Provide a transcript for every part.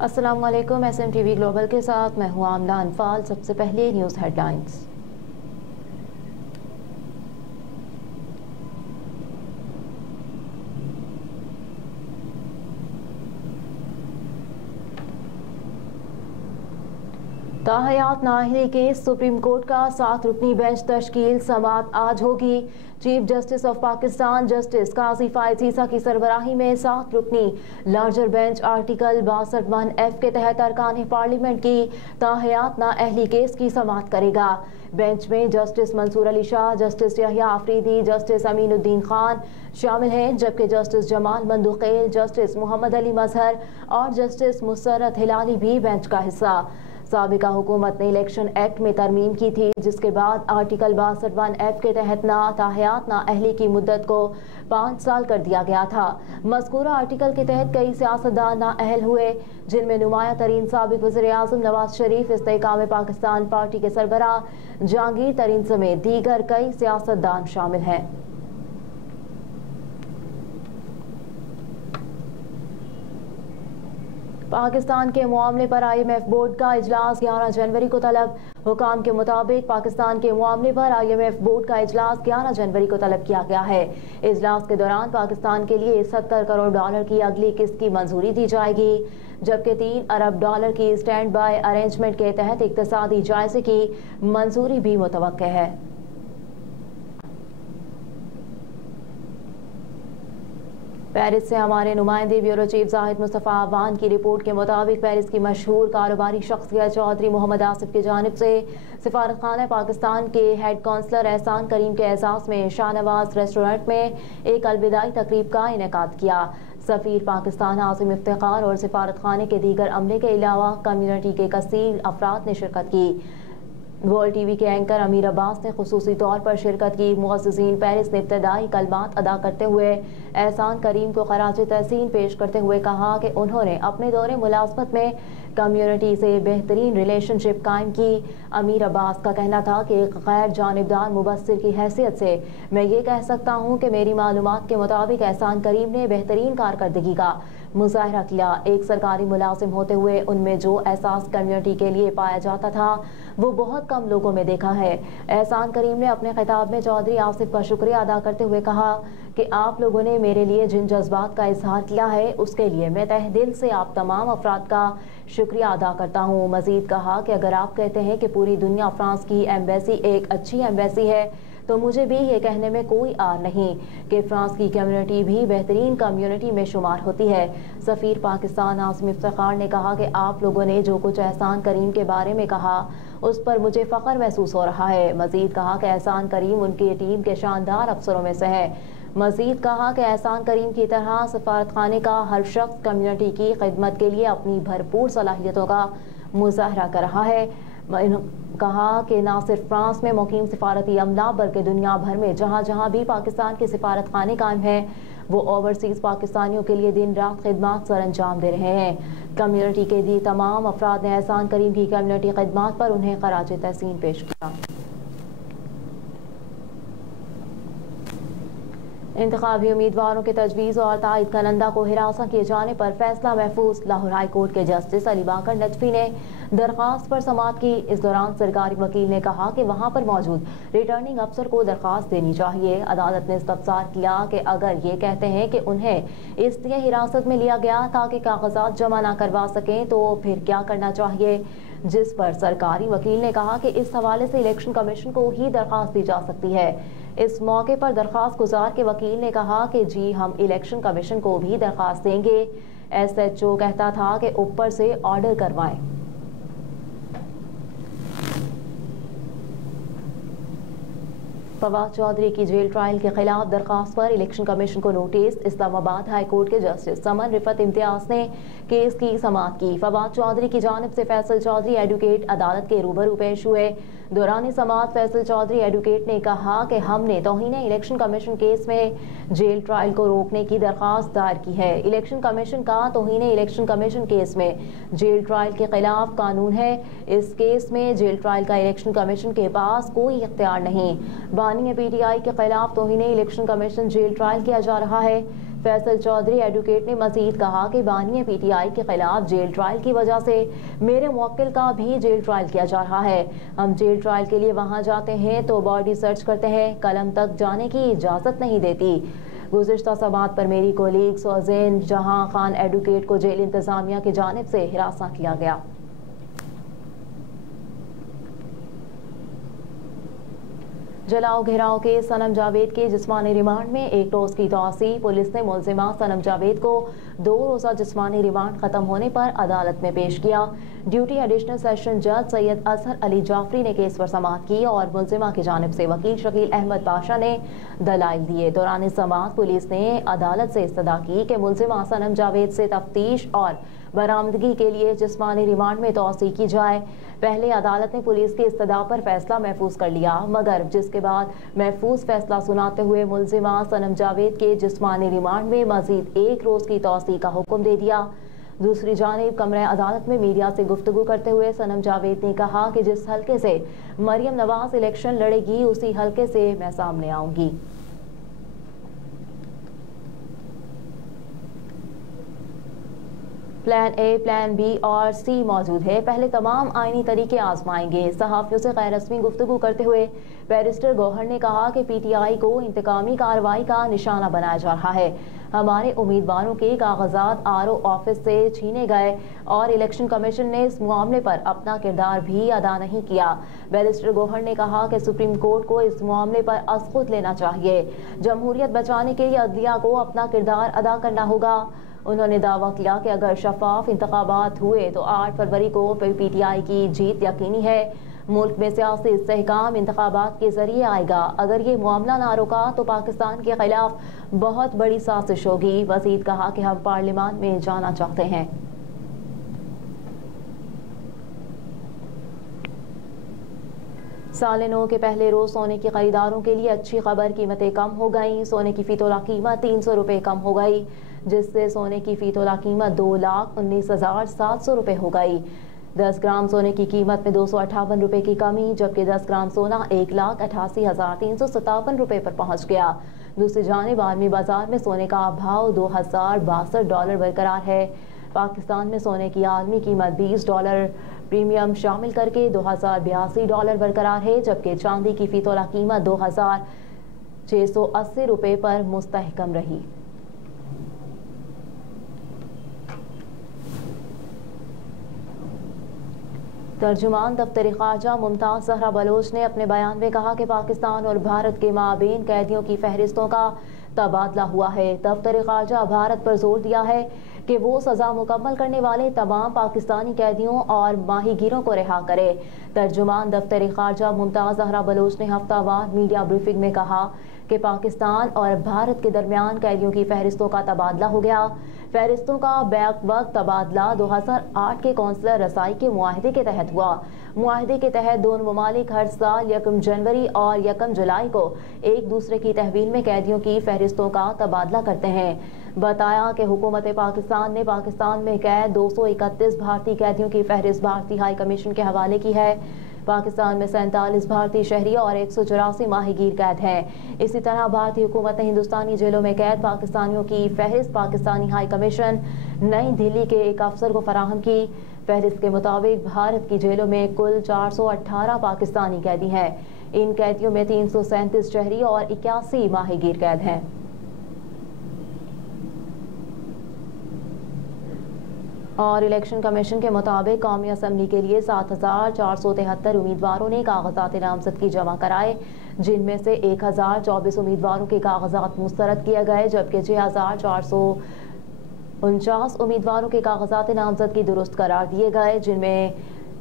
अस्सलाम वालेकुम। SMTV global के साथ मैं हूं आमना अनफाल। सबसे पहले न्यूज़ हेडलाइंस। ताहयात नाअहली केस सुप्रीम कोर्ट का 7 रुकनी बेंच तश्कील। समाअत आज होगी। Chief justice of Pakistan justice Qazi Faez Isa की सरबराही में 7 रुकनी लार्जर बेंच आर्टिकल 62(1)(f) के तहत अरकान पार्लियामेंट की ताहयात नाअहली केस की समाअत करेगा। बेंच में justice Mansoor Ali Shah, justice Yahya Afridi, justice Aminuddin Khan शामिल हैं, जबकि जस्टिस जमाल मंदुखेल, जस्टिस मोहम्मद अली मजहर और जस्टिस मुसर्रत हिलाली भी बेंच का हिस्सा। साबिका हुकूमत ने इलेक्शन एक्ट में तरमीम की थी, जिसके बाद आर्टिकल 62(1)(f) के तहत ताहयात नाअहली की मुद्दत को 5 साल कर दिया गया था। मज़कूरा आर्टिकल के तहत कई सियासतदान नाअहल हुए, जिनमें नुमाया तरीन साबिक वज़ीर-ए-आज़म नवाज शरीफ, इस्तेहकाम पाकिस्तान पार्टी के सरबराह जहांगीर तरीन समेत दीगर कई सियासतदान शामिल हैं। पाकिस्तान के मामले पर IMF बोर्ड का इजलास 11 जनवरी को तलब। हुकाम के मुताबिक पाकिस्तान के मामले पर IMF बोर्ड का इजलास 11 जनवरी को तलब किया गया है। इजलास के दौरान पाकिस्तान के लिए $70 करोड़ की अगली किस्त की मंजूरी दी जाएगी, जबकि $3 अरब की स्टैंड बाय अरेंजमेंट के तहत इक्तिसादी जायजे की मंजूरी भी मुतवक्किल है। पेरिस से हमारे नुमाइंदे ब्यूरो चीफ जाहिद मुस्तफ़ा अवान की रिपोर्ट के मुताबिक पेरिस की मशहूर कारोबारी शख्सियत चौधरी मोहम्मद आसिफ की जानिब से सिफारतखाना पाकिस्तान के हेड काउंसलर एहसान करीम के एजाज़ में शाहनवाज रेस्टोरेंट में एक अलविदाई तकरीब का इनेकाद किया। सफ़ीर पाकिस्तान आसिम इफ्तिखार और सिफारतखाने के दीगर अमले के अलावा कम्युनिटी के कसीर अफराद ने शिरकत की। वर्ल्ड TV के एंकर अमीर अब्बास ने खुसूसी तौर पर शिरकत की। मुअज़्ज़िज़ीन पेरिस ने इब्तदाई कलमात अदा करते हुए एहसान करीम को खराज तहसीन पेश करते हुए कहा कि उन्होंने अपने दौरे मुलाज़मत में कम्युनिटी से बेहतरीन रिलेशनशिप कायम की। अमीर अब्बास का कहना था कि एक गैर जानिबदार मुबस्सिर की हैसियत से मैं ये कह सकता हूँ कि मेरी मालूमात के मुताबिक एहसान करीम ने बेहतरीन कारकर्दगी का मुजाहरा किया। एक सरकारी मुलाजिम होते हुए उनमें जो एहसास कम्युनिटी के लिए पाया जाता था वो बहुत कम लोगों में देखा है। एहसान करीम ने अपने खिताब में चौधरी आसिफ का शुक्रिया अदा करते हुए कहा कि आप लोगों ने मेरे लिए जिन जज्बात का इजहार किया है उसके लिए मैं तहे दिल से आप तमाम अफराद का शुक्रिया अदा करता हूँ। मजीद कहा कि अगर आप कहते हैं कि पूरी दुनिया फ्रांस की एम्बेसी एक अच्छी एम्बेसी है तो मुझे भी ये कहने में कोई आर नहीं कि फ्रांस की कम्युनिटी भी बेहतरीन कम्युनिटी में शुमार होती है। सफ़ीर पाकिस्तान आसिम इफ्तिखार ने कहा कि आप लोगों ने जो कुछ एहसान करीम के बारे में कहा उस पर मुझे फ़ख्र महसूस हो रहा है। मज़ीद कहा कि एहसान करीम उनकी टीम के शानदार अफसरों में से है। मज़ीद कहा कि एहसान करीम की तरह सफारतखाने का हर शख्स कम्युनिटी की खिदमत के लिए अपनी भरपूर सलाहियतों का मुजाहरा कर रहा है। कहा कि न सिर्फ फ्रांस में मुकीम सिफारती अमला बल्कि दुनिया भर में जहाँ जहाँ भी पाकिस्तान के सिफारत खाने कायम हैं वो ओवरसीज़ पाकिस्तानियों के लिए दिन रात खिदमात सर अंजाम दे रहे हैं। कम्युनिटी के लिए तमाम अफराद ने एहसान करीम की कम्युनिटी खिदमात पर उन्हें खराज तहसीन पेश किया। इंतखाबी उम्मीदवारों के तजवीज़ और तायद कलंदा को हिरासत किए जाने पर फैसला महफूज। लाहौर हाई कोर्ट के जस्टिस अली बाकर नजफी ने दरख्वास्त पर समाअत की। इस दौरान सरकारी वकील ने कहा कि वहाँ पर मौजूद रिटर्निंग अफसर को दरख्वास्त देनी चाहिए। अदालत ने इस्तफसार किया कि अगर ये कहते हैं कि उन्हें इसलिए हिरासत में लिया गया ताकि कागजात जमा ना करवा सकें तो फिर क्या करना चाहिए, जिस पर सरकारी वकील ने कहा कि इस हवाले से इलेक्शन कमीशन को ही दरख्वास्त दी जा सकती है। इस मौके पर दरख्वास्त गुजार के वकील ने कहा कि जी हम इलेक्शन कमीशन को भी दरख्वास्त देंगे। SHO कहता था कि ऊपर से ऑर्डर करवाएं। फवाद चौधरी की जेल ट्रायल के खिलाफ दरख्वास्त पर इलेक्शन कमीशन को नोटिस। इस्लामाबाद हाई कोर्ट के जस्टिस समन रिफत इम्तियाज ने केस की समाअत की। फवाद चौधरी की जानिब से फैसल चौधरी एडवोकेट अदालत के रूबरू पेश हुए। दौरान समाअत फैसल चौधरी एडवोकेट ने कहा कि हमने तौहीन इलेक्शन कमीशन केस में जेल ट्रायल को रोकने की दरख्वास्त दायर की है। इलेक्शन कमीशन का तौहीन इलेक्शन कमीशन केस में जेल ट्रायल के खिलाफ कानून है। इस केस में जेल ट्रायल का इलेक्शन कमीशन के पास कोई इख्तियार नहीं। बानी PTI के खिलाफ तौहीन इलेक्शन कमीशन जेल ट्रायल किया जा रहा है। फैसल चौधरी एडवोकेट ने मजीद कहा कि बानी पीटीआई के खिलाफ जेल ट्रायल की वजह से मेरे मुवक्किल का भी जेल ट्रायल किया जा रहा है। हम जेल ट्रायल के लिए वहां जाते हैं तो बॉडी सर्च करते हैं, कलम तक जाने की इजाज़त नहीं देती। गुज़िश्ता समात पर मेरी कोलीग सोज़ेन जहां खान एडवोकेट को जेल इंतजामिया की जानिब से हिरासा किया गया। जलाओ घेराव के सनम जावेद के जिस्मानी रिमांड में 1 रोज की तौसी। पुलिस ने मुलजिमा सनम जावेद को 2 रोज़ा जिस्मानी रिमांड खत्म होने पर अदालत में पेश किया। ड्यूटी एडिशनल सेशन जज सैयद असहर अली जाफरी ने केस पर समाअत की और मुलजिमा की जानिब से वकील शकील अहमद पाशा ने दलाइल दिए। दौरान समाअत पुलिस ने अदालत से इस्तदा की कि मुलजिमा सनम जावेद से तफ्तीश और बरामदगी के लिए जिस्मानी रिमांड में तौसी की जाए। पहले अदालत ने पुलिस की इस्तदा पर फैसला महफूज कर लिया, मगर जिसके बाद महफूज फैसला सुनाते हुए मुलजिमा सनम जावेद के जिस्मानी रिमांड में मजीद 1 रोज की तौसी का हुक्म दे दिया। दूसरी जानिब कमरे अदालत में मीडिया से गुफ्तगू करते हुए सनम जावेद ने कहा कि जिस हल्के से मरियम नवाज इलेक्शन लड़ेगी उसी हल्के से मैं सामने आऊंगी। प्लान ए, प्लान बी और सी मौजूद है। पहले तमाम आईनी तरीके आजमाएंगे। सहाफियों से गैर रस्मी गुफ्तगू करते हुए बैरिस्टर गौहर ने कहा कि पीटीआई को इंतकामी कार्रवाई का निशाना बनाया जा रहा है। हमारे उम्मीदवारों के कागजात आरओ ऑफिस से छीने गए और इलेक्शन कमीशन ने इस मामले पर अपना किरदार भी अदा नहीं किया। बैरिस्टर गौहर ने कहा कि सुप्रीम कोर्ट को इस मामले पर असखुद लेना चाहिए। जमहूरियत बचाने के लिए अदलिया को अपना किरदार अदा करना होगा। उन्होंने दावा किया कि अगर शफाफ इंतखाबात हुए तो 8 फरवरी को पीटीआई की जीत यकीनी है। मुल्क में सियासी इस्तेहकाम इंतखाबात के जरिए आएगा। अगर ये मामला ना रुका तो पाकिस्तान के खिलाफ बहुत बड़ी साजिश होगी। वज़ीद कहा कि हम पार्लियामान में जाना चाहते हैं। साल 9 के पहले रोज सोने की खरीदारों के लिए अच्छी खबर, कीमतें कम हो गई। सोने की फी तोला कीमत 300 रुपये कम हो गई, जिससे सोने की फी तोला कीमत 2,19,700 रुपये हो गई। 10 ग्राम सोने की कीमत में 258 रुपये की कमी, जबकि 10 ग्राम सोना 1,88,357 रुपये पर पहुंच गया। दूसरी जानिब आलमी बाजार में सोने का भाव $2,062 बरकरार है। पाकिस्तान में सोने की आलमी कीमत $20 प्रीमियम शामिल करके $2,082 बरकरार है, जबकि चांदी की फी तोला कीमत 2,680 रुपये पर मुस्तहकम रही। तर्जुमान दफ्तर ख़ारजा मुमताज़ ज़हरा बलोच ने अपने बयान में कहा कि पाकिस्तान और भारत के माबेन कैदियों की फहरिस्तों का तबादला हुआ है। दफ्तर ख़ारजा भारत पर जोर दिया है कि वो सज़ा मुकम्मल करने वाले तमाम पाकिस्तानी कैदियों और माहीगीरों को रिहा करे। तर्जुमान दफ्तर ख़ारजा मुमताज़ ज़हरा बलोच ने हफ्तावार मीडिया ब्रीफिंग में कहा कि पाकिस्तान और भारत के दरमियान कैदियों की फहरिस्तों का तबादला हो गया। फहरिस्तों का बैक वक्त तबादला 2008 के कौंसलर रसाई के मुआहदे के तहत हुआ। मुआहदे के तहत दोनों ममालिक हर साल 1 जनवरी और 1 जुलाई को एक दूसरे की तहवील में कैदियों की फहरिस्तों का तबादला करते हैं। बताया कि हुकूमत पाकिस्तान ने पाकिस्तान में कैद 231 भारतीय कैदियों की फहरिस्त भारतीय हाई कमीशन के हवाले की है। पाकिस्तान में 47 भारतीय शहरी और 184 माहीगीर कैद हैं। इसी तरह भारतीय हुकूमत ने हिंदुस्तानी जेलों में कैद पाकिस्तानियों की फहरिस्त पाकिस्तानी हाई कमीशन नई दिल्ली के एक अफसर को फराहम की। फहरिस्त के मुताबिक भारत की जेलों में कुल 418 पाकिस्तानी कैदी हैं। इन कैदियों में 337 शहरी और 81 माहीगीर कैद हैं। और इलेक्शन कमीशन के मुताबिक कौमी असम्बली के लिए 7,473 उम्मीदवारों ने कागजात नामजदगी जमा कराए, जिनमें से 1,024 उम्मीदवारों के कागजात मुस्तरद किए गए, जबकि 6,449 उम्मीदवारों के कागजात नामजदगी दुरुस्त करार दिए गए, जिनमें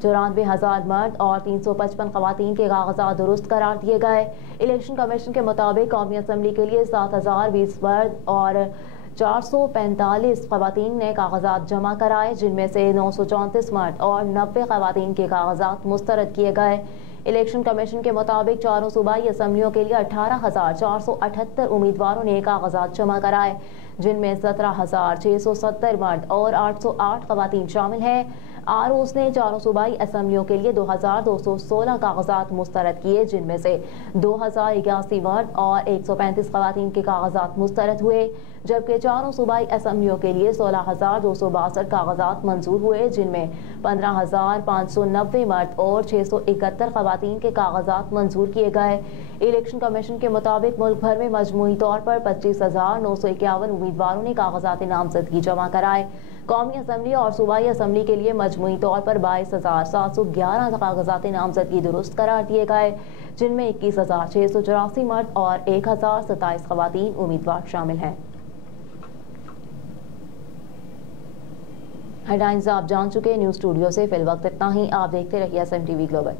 94,000 मर्द और 355 खवातीन के कागजात दुरुस्त करार दिए गए। इलेक्शन कमीशन के मुताबिक कौमी असम्बली के लिए 7,020 मर्द और 445 खवातीन ने कागजात जमा कराए, जिनमें से 934 मर्द और 90 खवातीन के कागजात मुस्तरद किए गए। इलेक्शन कमीशन के मुताबिक चारों सूबाई असम्बलियों के लिए 18,478 उम्मीदवारों ने कागजात जमा कराए, जिनमें 17,670 मर्द और 808 खवातीन शामिल हैं। आरओस ने चारों सूबाई असम्बलियों के लिए 2216 कागजात मुस्तरद किए, जिनमें से 2081 मर्द और 135 खवातीन के कागजात मुस्तरद हुए, जबकि चारों सूबाई असम्बलियों के लिए 16,262 कागजात मंजूर हुए, जिनमें 15,590 मर्द और 671 खवातीन के कागजात मंजूर किए गए। इलेक्शन कमीशन के मुताबिक मुल्क भर में मजमूई तौर पर 25,951 उम्मीदवारों ने कागजात नामजदगी जमा कराए। कौमी असम्बली और सूबाई असम्बली के लिए मजमूई तौर पर 22,711 कागजात नामजदगी दुरुस्त करार दिए गए, जिनमें 21,684 मर्द और 1,027 खवातीन उम्मीदवार शामिल हैं। हेडलाइंस आप जान चुके। न्यूज़ स्टूडियो से फिल वक्त इतना ही। आप देखते रहिए SMTV ग्लोबल।